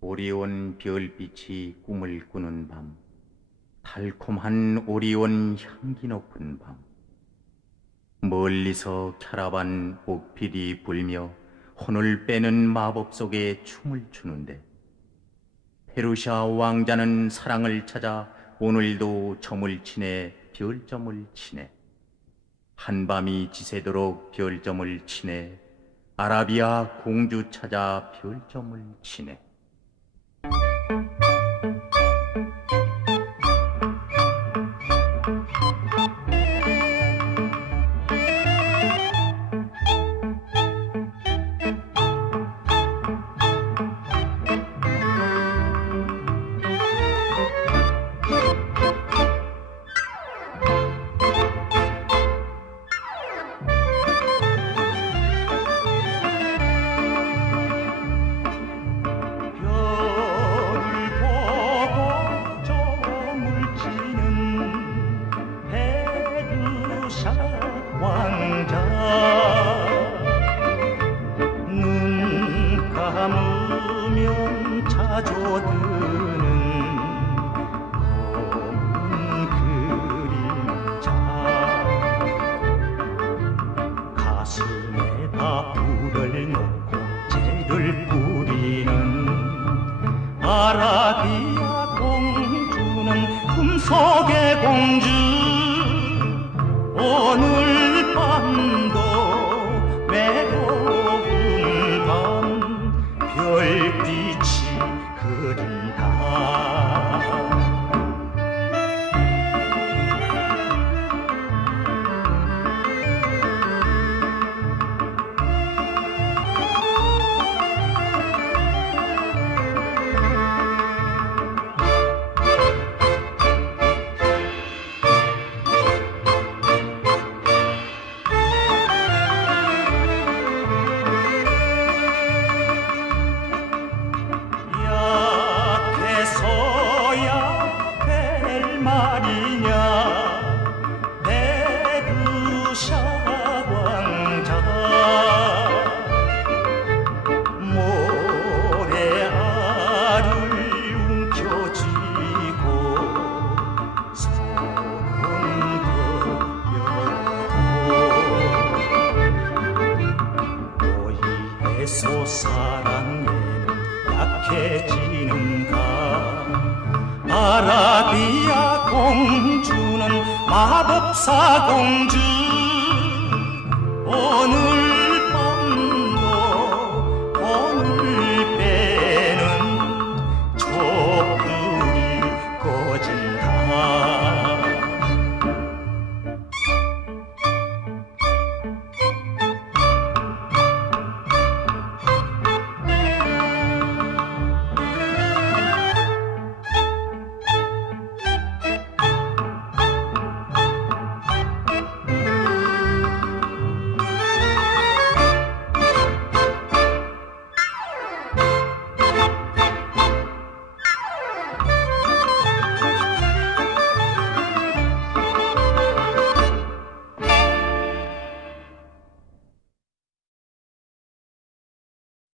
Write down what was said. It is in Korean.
오리온 별빛이 꿈을 꾸는 밤, 달콤한 오리온 향기 높은 밤, 멀리서 캐라반 옥필이 불며 혼을 빼는 마법 속에 춤을 추는데, 페르시아 왕자는 사랑을 찾아 오늘도 점을 치네 별점을 치네. 한밤이 지새도록 별점을 치네 아라비아 공주 찾아 별점을 치네 아라비아 공주는 꿈속의 공주. 오늘 밤도 외로운 밤 별빛이 歌唱我， 말이냐? 베르샤 왕자 모래알을 움켜쥐고 손은 그여도 오이에서 사랑에는 약해지는가? 아라비아 Abapsa Gondi